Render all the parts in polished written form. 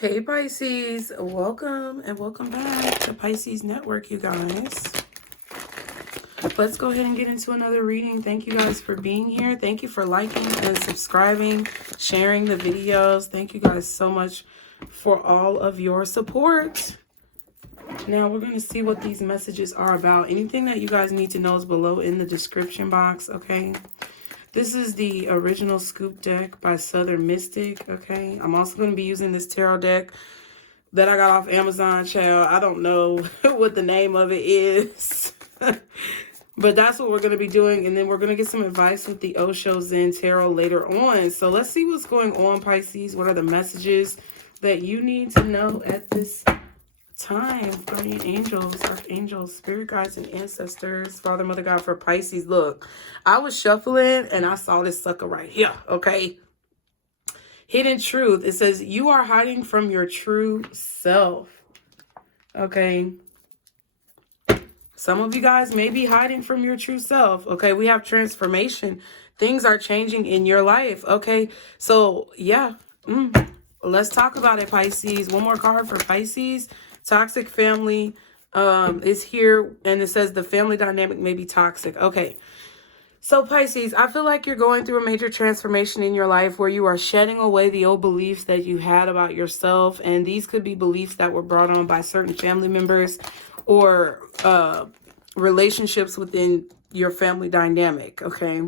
Hey Pisces, welcome and welcome back to Pisces Network, you guys. Let's go ahead and get into another reading. Thank you guys for being here. Thank you for liking and subscribing, sharing the videos. Thank you guys so much for all of your support. Now we're going to see what these messages are about. Anything that you guys need to know is below in the description box, okay? This is the original scoop deck by Southern Mystic, okay? I'm also going to be using this tarot deck that I got off Amazon, child. I don't know what the name of it is. But that's what we're going to be doing. And then we're going to get some advice with the Osho Zen Tarot later on. So let's see what's going on, Pisces. What are the messages that you need to know at this time? Guardian angels, archangels, spirit guides, and ancestors, Father, Mother, God for Pisces. Look, I was shuffling and I saw this sucker right here, okay? Hidden truth. It says, you are hiding from your true self, okay? Some of you guys may be hiding from your true self, okay? We have transformation. Things are changing in your life, okay? So, yeah. Let's talk about it, Pisces. One more card for Pisces. Toxic family is here, and it says the family dynamic may be toxic. Okay. So Pisces, I feel like you're going through a major transformation in your life where you are shedding away the old beliefs that you had about yourself. And these could be beliefs that were brought on by certain family members or relationships within your family dynamic, okay?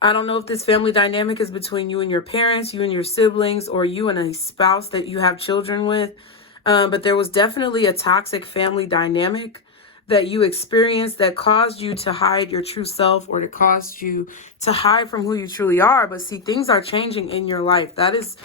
I don't know if this family dynamic is between you and your parents, you and your siblings, or you and a spouse that you have children with. But there was definitely a toxic family dynamic that you experienced that caused you to hide your true self, or that caused you to hide from who you truly are. But see, things are changing in your life. That is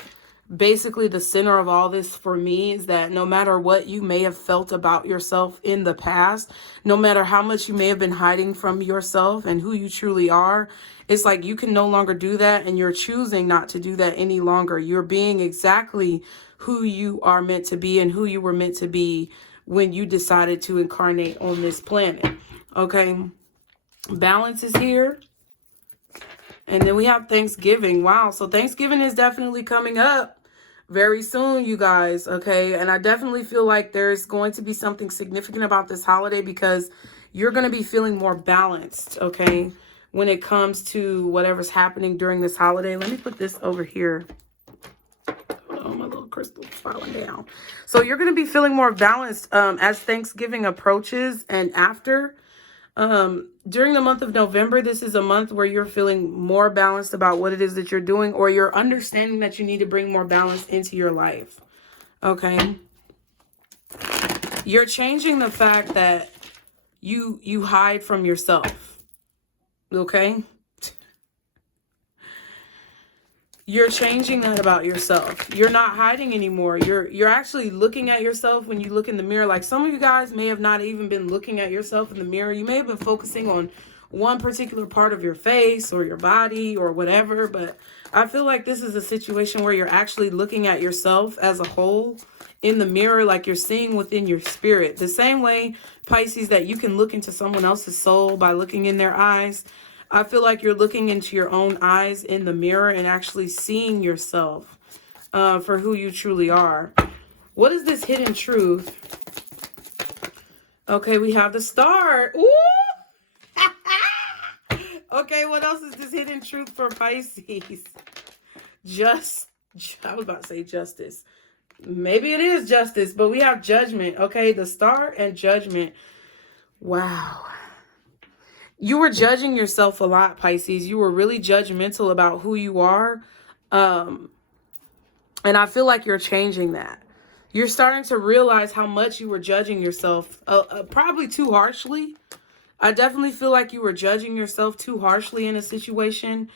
basically the center of all this for me, is that no matter what you may have felt about yourself in the past, no matter how much you may have been hiding from yourself and who you truly are, it's like you can no longer do that, and you're choosing not to do that any longer. You're being exactly who you are meant to be and who you were meant to be when you decided to incarnate on this planet. Okay. Balance is here. And then we have Thanksgiving. Wow. So Thanksgiving is definitely coming up very soon, you guys. Okay. And I definitely feel like there's going to be something significant about this holiday because you're going to be feeling more balanced. Okay. When it comes to whatever's happening during this holiday. Let me put this over here. Oh, my little crystal's falling down. So you're going to be feeling more balanced as Thanksgiving approaches and after. During the month of November, this is a month where you're feeling more balanced about what it is that you're doing, or you're understanding that you need to bring more balance into your life. Okay. You're changing the fact that you hide from yourself. Okay. You're changing that about yourself. You're not hiding anymore. You're actually looking at yourself when you look in the mirror. Like some of you guys may have not even been looking at yourself in the mirror. You may have been focusing on one particular part of your face or your body or whatever. But I feel like this is a situation where you're actually looking at yourself as a whole in the mirror, like you're seeing within your spirit. The same way, Pisces, that you can look into someone else's soul by looking in their eyes. I feel like you're looking into your own eyes in the mirror and actually seeing yourself for who you truly are. What is this hidden truth? Okay, we have the star. Ooh! Okay, what else is this hidden truth for Pisces? I was about to say justice. Maybe it is justice, but we have judgment. Okay, the star and judgment. Wow. You were judging yourself a lot, Pisces. You were really judgmental about who you are. And I feel like you're changing that. You're starting to realize how much you were judging yourself, probably too harshly. I definitely feel like you were judging yourself too harshly in a situation.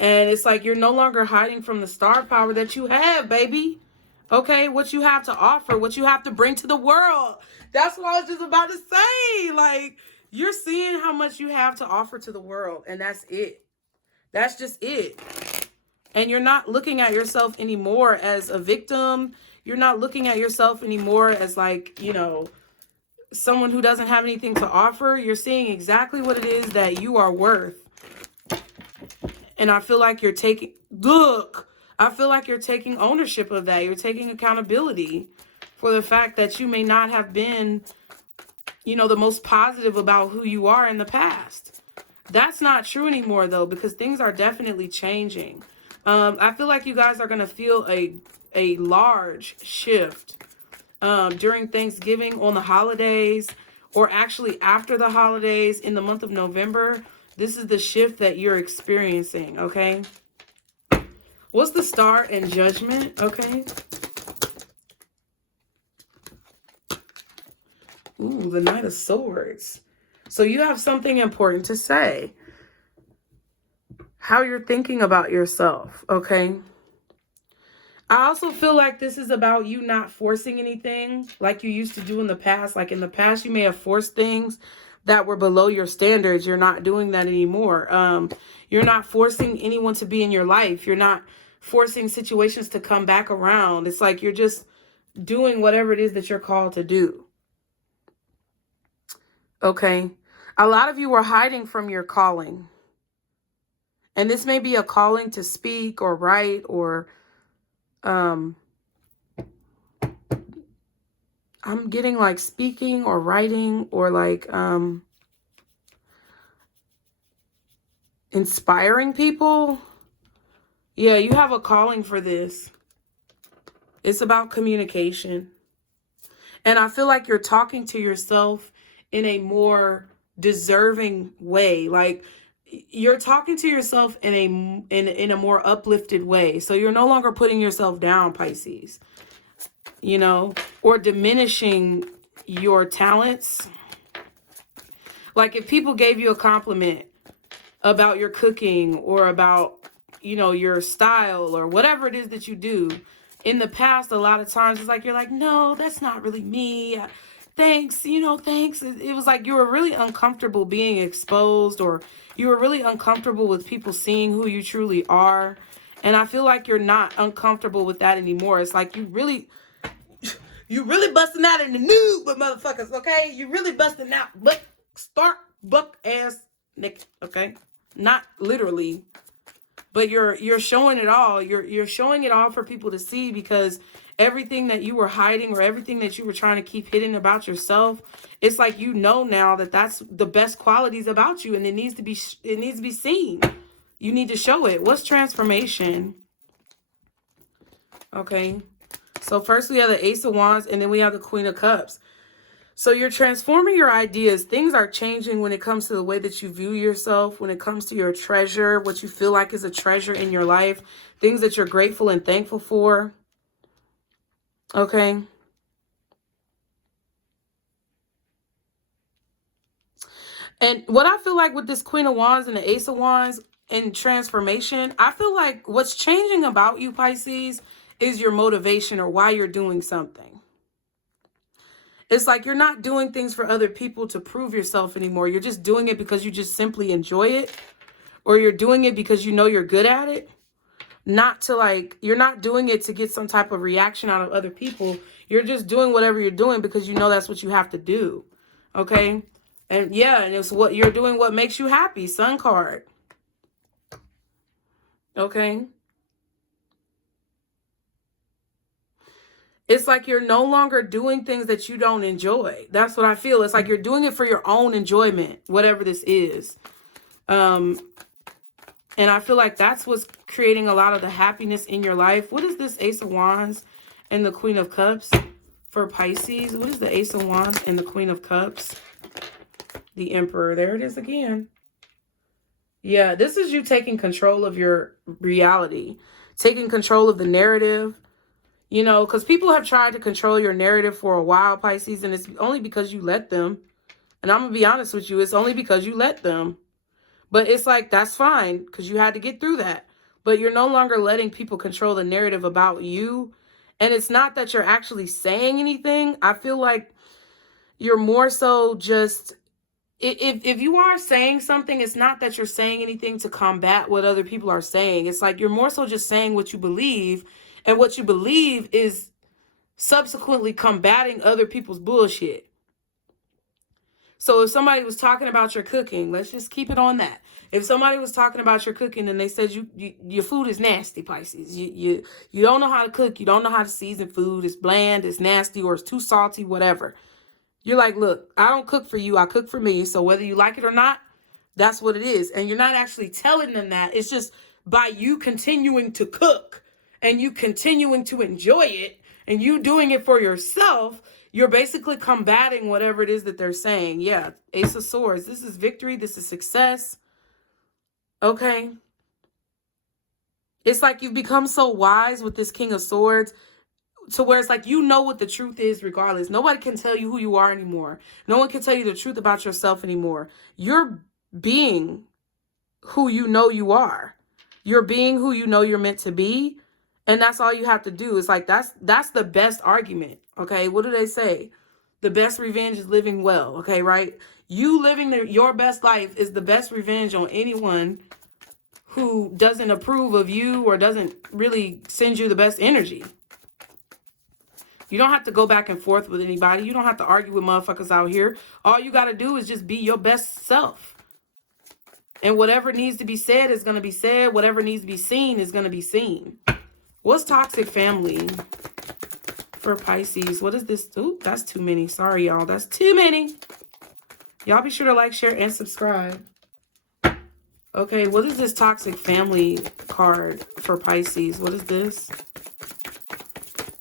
And it's like you're no longer hiding from the star power that you have, baby. Okay, what you have to offer, what you have to bring to the world. That's what I was just about to say. Like, you're seeing how much you have to offer to the world, and that's it. That's just it. And you're not looking at yourself anymore as a victim. You're not looking at yourself anymore as like, you know, someone who doesn't have anything to offer. You're seeing exactly what it is that you are worth. And I feel like you're taking, look, I feel like you're taking ownership of that. You're taking accountability for the fact that you may not have been, you know, the most positive about who you are in the past. That's not true anymore, though, because things are definitely changing. I feel like you guys are going to feel a large shift during Thanksgiving, on the holidays, or actually after the holidays in the month of November. This is the shift that you're experiencing, okay? What's the Star and Judgment, okay? Ooh, the Knight of Swords. So you have something important to say. How you're thinking about yourself, okay? I also feel like this is about you not forcing anything like you used to do in the past. Like in the past, you may have forced things that were below your standards. You're not doing that anymore. You're not forcing anyone to be in your life. You're not forcing situations to come back around. It's like you're just doing whatever it is that you're called to do. Okay? A lot of you are hiding from your calling. And this may be a calling to speak or write or I'm getting like speaking or writing or like inspiring people. Yeah, you have a calling for this. It's about communication. And I feel like you're talking to yourself in a more deserving way. Like you're talking to yourself in a more uplifted way. So you're no longer putting yourself down, Pisces, you know, or diminishing your talents. Like if people gave you a compliment about your cooking or about, you know, your style or whatever it is that you do, in the past, a lot of times it's like, you're like, no, that's not really me. Thanks, you know, thanks. It was like you were really uncomfortable being exposed, or you were really uncomfortable with people seeing who you truly are. And I feel like you're not uncomfortable with that anymore. It's like you really busting out in the nude, but motherfuckers, okay? You really busting out, but start buck ass naked, okay? Not literally, but you're showing it all. You're showing it all for people to see, because everything that you were hiding or everything that you were trying to keep hidden about yourself, it's like you know now that that's the best qualities about you, and it needs to be seen. You need to show it. What's transformation? Okay. So first we have the Ace of Wands, and then we have the Queen of Cups. So you're transforming your ideas. Things are changing when it comes to the way that you view yourself, when it comes to your treasure, what you feel like is a treasure in your life, things that you're grateful and thankful for. Okay. And what I feel like with this Queen of Wands and the Ace of Wands and transformation, I feel like what's changing about you, Pisces, is your motivation or why you're doing something. It's like you're not doing things for other people to prove yourself anymore. You're just doing it because you just simply enjoy it, or you're doing it because you know you're good at it. Not to like, you're not doing it to get some type of reaction out of other people. You're just doing whatever you're doing because you know that's what you have to do. Okay? And yeah, and it's what you're doing, what makes you happy. Sun card. Okay? It's like you're no longer doing things that you don't enjoy. That's what I feel. It's like you're doing it for your own enjoyment, whatever this is. And I feel like that's what's creating a lot of the happiness in your life. What is this Ace of Wands and the Queen of Cups for Pisces? What is the Ace of Wands and the Queen of Cups? The Emperor. There it is again. Yeah, this is you taking control of your reality. Taking control of the narrative. You know, because people have tried to control your narrative for a while, Pisces, and it's only because you let them. And I'm going to be honest with you, it's only because you let them. But it's like, that's fine, because you had to get through that. But you're no longer letting people control the narrative about you. And it's not that you're actually saying anything. I feel like you're more so just, if you are saying something, it's not that you're saying anything to combat what other people are saying. It's like you're more so just saying what you believe. And what you believe is subsequently combating other people's bullshit. So if somebody was talking about your cooking, let's just keep it on that. If somebody was talking about your cooking and they said your food is nasty, Pisces, you don't know how to cook, you don't know how to season food, it's bland, it's nasty, or it's too salty, whatever. You're like, look, I don't cook for you, I cook for me. So whether you like it or not, that's what it is. And you're not actually telling them that. It's just by you continuing to cook and you continuing to enjoy it and you doing it for yourself, you're basically combating whatever it is that they're saying. Yeah, Ace of Swords. This is victory. This is success. Okay. It's like you've become so wise with this King of Swords to where it's like you know what the truth is regardless. Nobody can tell you who you are anymore. No one can tell you the truth about yourself anymore. You're being who you know you are. You're being who you know you're meant to be. And that's all you have to do. It's like that's the best argument. Okay, what do they say? The best revenge is living well. Okay, right? You living your best life is the best revenge on anyone who doesn't approve of you or doesn't really send you the best energy. You don't have to go back and forth with anybody. You don't have to argue with motherfuckers out here. All you got to do is just be your best self. And whatever needs to be said is going to be said. Whatever needs to be seen is going to be seen. What's toxic family for Pisces? What is this? Ooh, that's too many. Sorry, y'all. That's too many. Y'all be sure to like, share, and subscribe. Okay, what is this toxic family card for Pisces? What is this?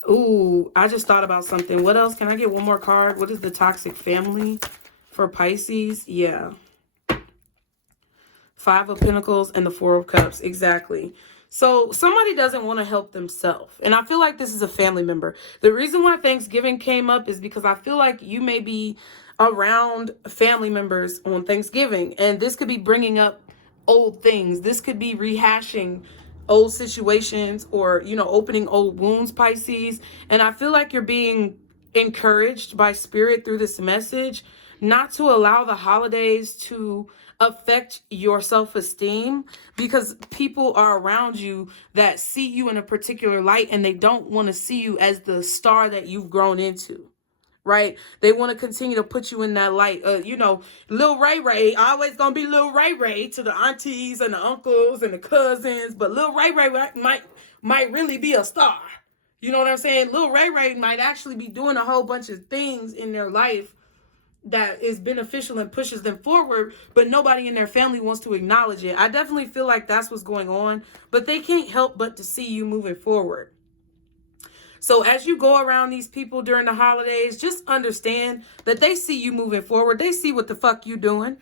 Ooh, I just thought about something. What else? Can I get one more card? What is the toxic family for Pisces? Yeah. Five of Pentacles and the Four of Cups. Exactly. So somebody doesn't want to help themselves. And I feel like this is a family member. The reason why Thanksgiving came up is because I feel like you may be around family members on Thanksgiving. And this could be bringing up old things. This could be rehashing old situations or, you know, opening old wounds, Pisces. And I feel like you're being encouraged by Spirit through this message not to allow the holidays to affect your self-esteem, because people are around you that see you in a particular light and they don't want to see you as the star that you've grown into. Right? They want to continue to put you in that light. You know, Lil Ray Ray, always gonna be Lil Ray Ray to the aunties and the uncles and the cousins, but Lil Ray Ray might really be a star. You know what I'm saying? Lil Ray Ray might actually be doing a whole bunch of things in their life that is beneficial and pushes them forward, but nobody in their family wants to acknowledge it. I definitely feel like that's what's going on, but they can't help but to see you moving forward. So as you go around these people during the holidays, just understand that they see you moving forward. They see what the fuck you doing.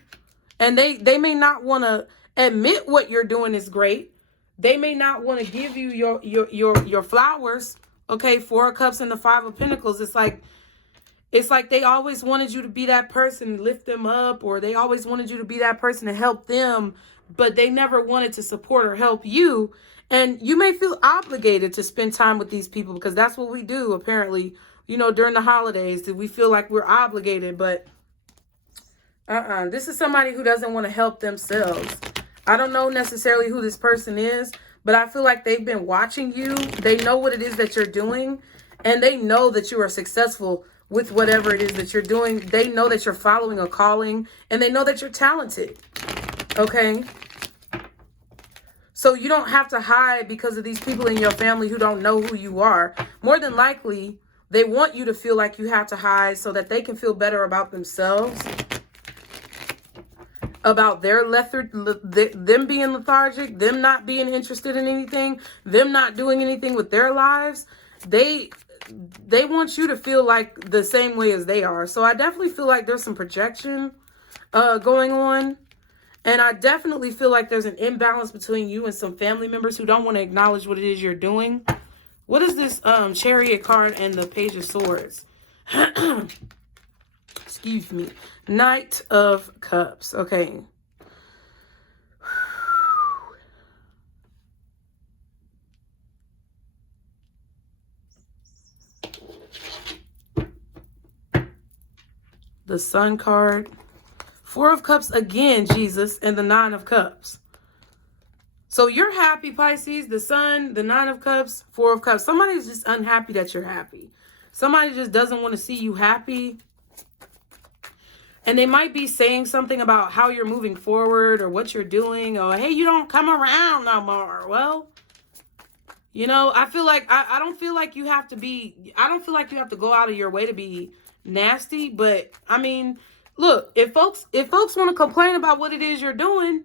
And they may not want to admit what you're doing is great. They may not want to give you your flowers. Okay, Four of Cups and the Five of Pentacles. It's like they always wanted you to be that person, lift them up, or they always wanted you to be that person to help them, but they never wanted to support or help you. And you may feel obligated to spend time with these people because that's what we do, apparently, you know, during the holidays. We feel like we're obligated, but this is somebody who doesn't want to help themselves. I don't know necessarily who this person is, but I feel like they've been watching you. They know what it is that you're doing, and they know that you are successful with whatever it is that you're doing. They know that you're following a calling, and they know that you're talented. Okay? So you don't have to hide because of these people in your family who don't know who you are. More than likely, they want you to feel like you have to hide so that they can feel better about themselves, about their them being lethargic, them not being interested in anything, them not doing anything with their lives. They want you to feel like the same way as they are. So I definitely feel like there's some projection going on. And I definitely feel like there's an imbalance between you and some family members who don't want to acknowledge what it is you're doing. What is this Chariot card and the Page of Swords? Excuse me. Knight of Cups. Okay. The Sun card. Four of Cups again, Jesus, and the Nine of Cups. So you're happy, Pisces. The Sun, the Nine of Cups, Four of Cups. Somebody's just unhappy that you're happy. Somebody just doesn't want to see you happy. And they might be saying something about how you're moving forward or what you're doing, or, hey, you don't come around no more. Well, you know, I feel like, I don't feel like you have to be, I don't feel like you have to go out of your way to be nasty. But, I mean, look, if folks want to complain about what it is you're doing,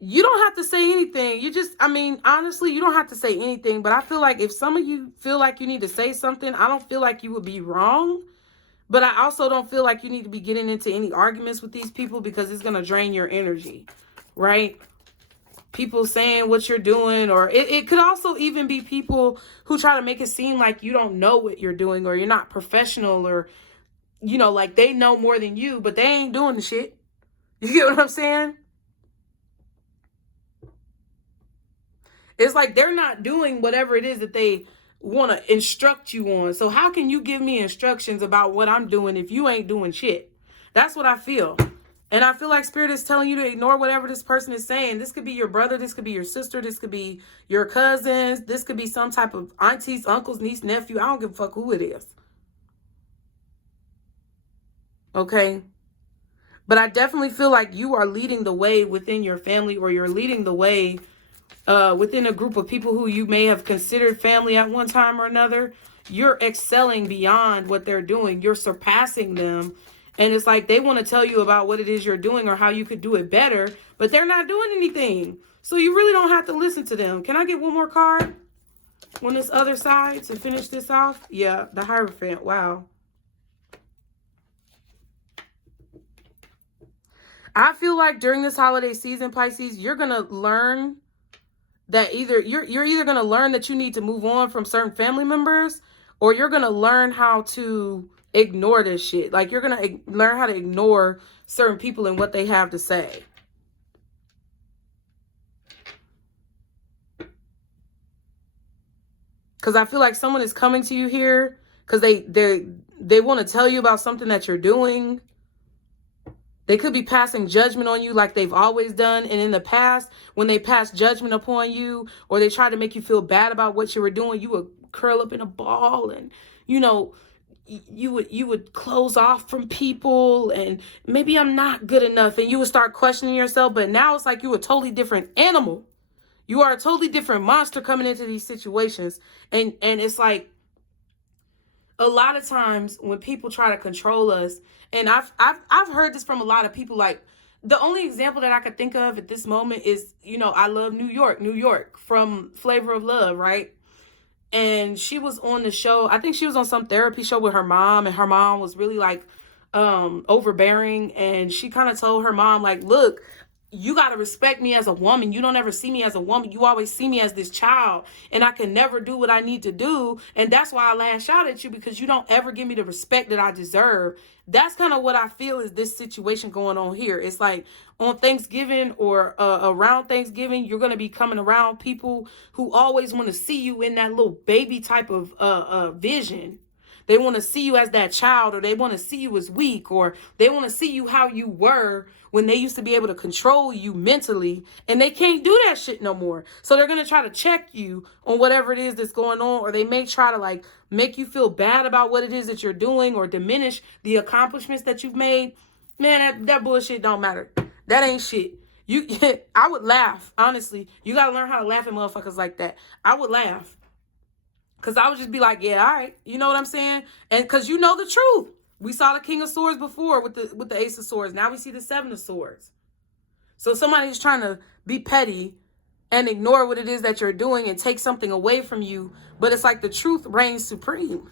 you don't have to say anything. You just, I mean, honestly, you don't have to say anything. But I feel like if some of you feel like you need to say something, I don't feel like you would be wrong. But I also don't feel like you need to be getting into any arguments with these people, because it's going to drain your energy, right? People saying what you're doing, or it could also even be people who try to make it seem like you don't know what you're doing, or you're not professional, or, you know, like they know more than you, but they ain't doing the shit. You get what I'm saying? It's like they're not doing whatever it is that they want to instruct you on. So how can you give me instructions about what I'm doing if you ain't doing shit? That's what I feel. And I feel like Spirit is telling you to ignore whatever this person is saying. This could be your brother. This could be your sister. This could be your cousins. This could be some type of aunties, uncles, niece, nephew. I don't give a fuck who it is. Okay? But I definitely feel like you are leading the way within your family, or you're leading the way within a group of people who you may have considered family at one time or another. You're excelling beyond what they're doing. You're surpassing them. And it's like they want to tell you about what it is you're doing or how you could do it better, but they're not doing anything. So you really don't have to listen to them. Can I get one more card on this other side to finish this off? Yeah, the Hierophant. Wow. I feel like during this holiday season, Pisces, you're going to learn that you're either going to learn that you need to move on from certain family members, or you're going to learn how to ignore this shit. Like, you're going to learn how to ignore certain people and what they have to say. Because I feel like someone is coming to you here because they want to tell you about something that you're doing. They could be passing judgment on you like they've always done. And in the past, when they passed judgment upon you, or they tried to make you feel bad about what you were doing, you would curl up in a ball and, you know, you would close off from people, and maybe I'm not good enough, and you would start questioning yourself. But now it's like you're a totally different animal. You are a totally different monster coming into these situations. And it's like, a lot of times when people try to control us, and I've heard this from a lot of people, like, the only example that I could think of at this moment is, you know, I love New York from Flavor of Love, right? And she was on the show. I think she was on some therapy show with her mom, and her mom was really like overbearing. And she kind of told her mom, like, look, you got to respect me as a woman. You don't ever see me as a woman. You always see me as this child, and I can never do what I need to do. And that's why I lash out at you, because you don't ever give me the respect that I deserve. That's kind of what I feel is this situation going on here. It's like on Thanksgiving or around Thanksgiving, you're going to be coming around people who always want to see you in that little baby type of vision. They want to see you as that child, or they want to see you as weak, or they want to see you how you were when they used to be able to control you mentally, and they can't do that shit no more. So they're going to try to check you on whatever it is that's going on, or they may try to like make you feel bad about what it is that you're doing, or diminish the accomplishments that you've made. Man, that bullshit don't matter. That ain't shit. I would laugh, honestly. You got to learn how to laugh at motherfuckers like that. I would laugh. Because I would just be like, yeah, all right. You know what I'm saying? And because you know the truth. We saw the King of Swords before with the Ace of Swords. Now we see the Seven of Swords. So somebody's trying to be petty and ignore what it is that you're doing and take something away from you. But it's like the truth reigns supreme.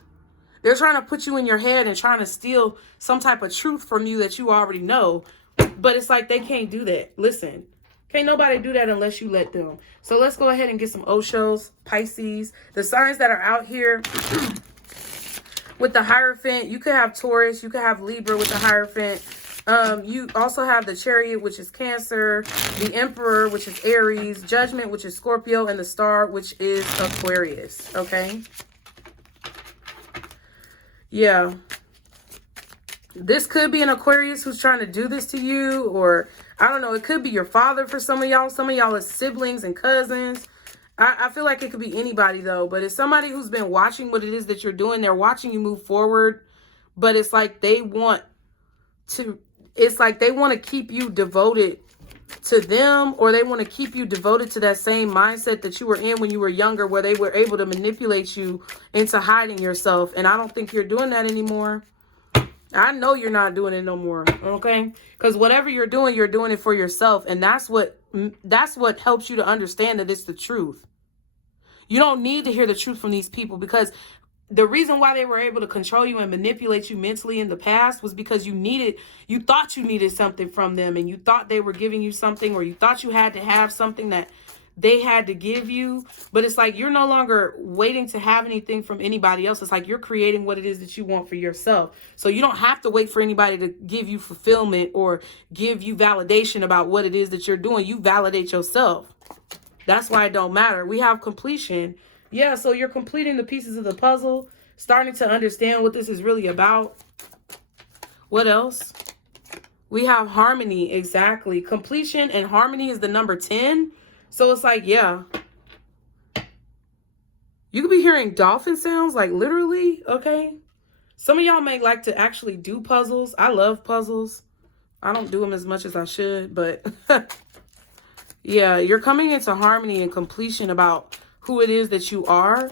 They're trying to put you in your head and trying to steal some type of truth from you that you already know. But it's like they can't do that. Listen. Can't nobody do that unless you let them. So let's go ahead and get some Oshos, Pisces. The signs that are out here with the Hierophant. You could have Taurus. You could have Libra with the Hierophant. You also have the Chariot, which is Cancer. The Emperor, which is Aries. Judgment, which is Scorpio. And the Star, which is Aquarius. Okay? Yeah. This could be an Aquarius who's trying to do this to you, or I don't know. It could be your father for some of y'all. Some of y'all are siblings and cousins. I feel like it could be anybody, though. But it's somebody who's been watching what it is that you're doing. They're watching you move forward. But it's like they want it's like they want to keep you devoted to them, or they want to keep you devoted to that same mindset that you were in when you were younger, where they were able to manipulate you into hiding yourself. And I don't think you're doing that anymore. I know you're not doing it no more, okay? Because whatever you're doing it for yourself. And that's what helps you to understand that it's the truth. You don't need to hear the truth from these people, because the reason why they were able to control you and manipulate you mentally in the past was because you thought you needed something from them, and you thought they were giving you something, or you thought you had to have something that they had to give you. But it's like you're no longer waiting to have anything from anybody else. It's like you're creating what it is that you want for yourself. So you don't have to wait for anybody to give you fulfillment or give you validation about what it is that you're doing. You validate yourself. That's why it don't matter. We have completion. Yeah, so you're completing the pieces of the puzzle, starting to understand what this is really about. What else? We have harmony. Exactly. Completion and harmony is the number 10. So it's like, yeah. You could be hearing dolphin sounds, like literally, okay? Some of y'all may like to actually do puzzles. I love puzzles. I don't do them as much as I should, but yeah, you're coming into harmony and completion about who it is that you are.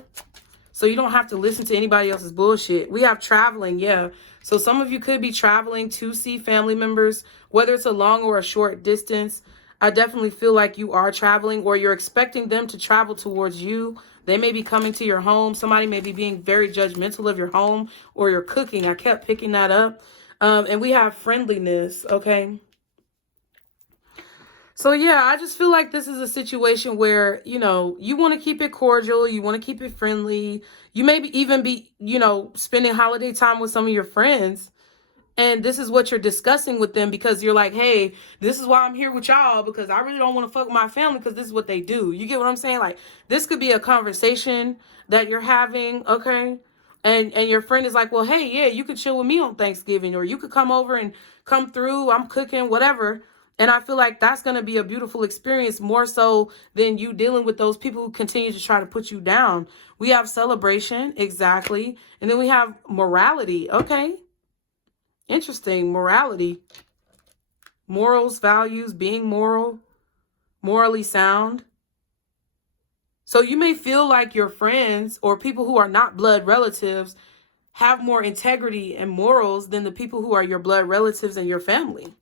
So you don't have to listen to anybody else's bullshit. We have traveling, yeah. So some of you could be traveling to see family members, whether it's a long or a short distance. I definitely feel like you are traveling, or you're expecting them to travel towards you. They may be coming to your home. Somebody may be being very judgmental of your home or your cooking. I kept picking that up. And we have friendliness, okay? So, yeah, I just feel like this is a situation where, you know, you want to keep it cordial. You want to keep it friendly. You maybe even be, you know, spending holiday time with some of your friends. And this is what you're discussing with them, because you're like, hey, this is why I'm here with y'all, because I really don't want to fuck with my family, because this is what they do. You get what I'm saying? Like, this could be a conversation that you're having, okay? And your friend is like, well, hey, yeah, you could chill with me on Thanksgiving, or you could come over and come through. I'm cooking, whatever. And I feel like that's going to be a beautiful experience, more so than you dealing with those people who continue to try to put you down. We have celebration, exactly. And then we have morality, okay? Interesting. Morality. Morals, values, being moral, morally sound. So you may feel like your friends or people who are not blood relatives have more integrity and morals than the people who are your blood relatives and your family.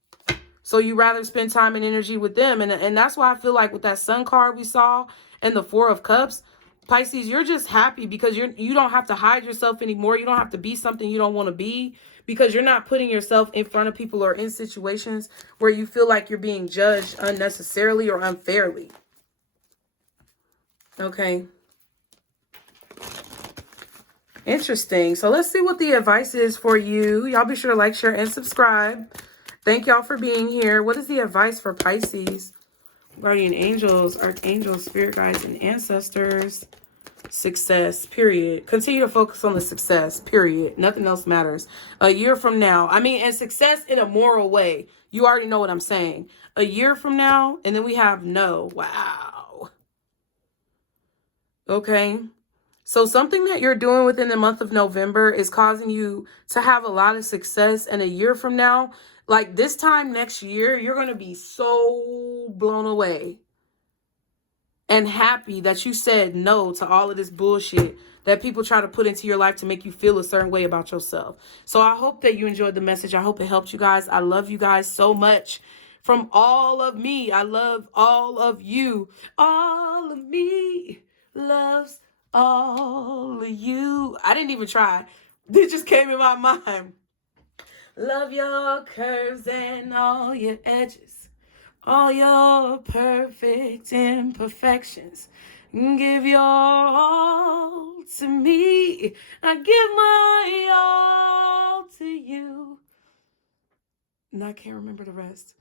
So you rather spend time and energy with them. And that's why I feel like with that Sun card we saw and the Four of Cups, Pisces, you're just happy because you don't have to hide yourself anymore. You don't have to be something you don't want to be, because you're not putting yourself in front of people or in situations where you feel like you're being judged unnecessarily or unfairly. Okay. Interesting. So let's see what the advice is for you. Y'all be sure to like, share, and subscribe. Thank y'all for being here. What is the advice for Pisces? Guardian angels, archangels, spirit guides, and ancestors. Success, period. Continue to focus on the success, period. Nothing else matters. A year from now, and success in a moral way. You already know what I'm saying. A year from now, and then we have no. Wow. Okay. So something that you're doing within the month of November is causing you to have a lot of success. And a year from now, like this time next year, you're going to be so blown away and happy that you said no to all of this bullshit that people try to put into your life to make you feel a certain way about yourself. So I hope that you enjoyed the message. I hope it helped you guys. I love you guys so much. From all of me, I love all of you. All of me loves all of you. I didn't even try. It just came in my mind. Love your curves and all your edges, all your perfect imperfections. Give your all to me. I give my all to you. And I can't remember the rest.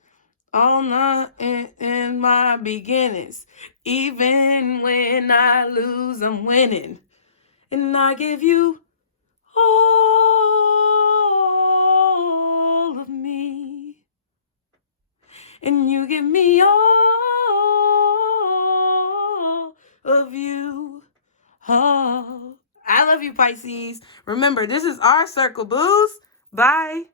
All not in my beginnings. Even when I lose, I'm winning. And I give you all of me. And you give me all of you. Oh, I love you, Pisces. Remember, this is our circle, booze. Bye.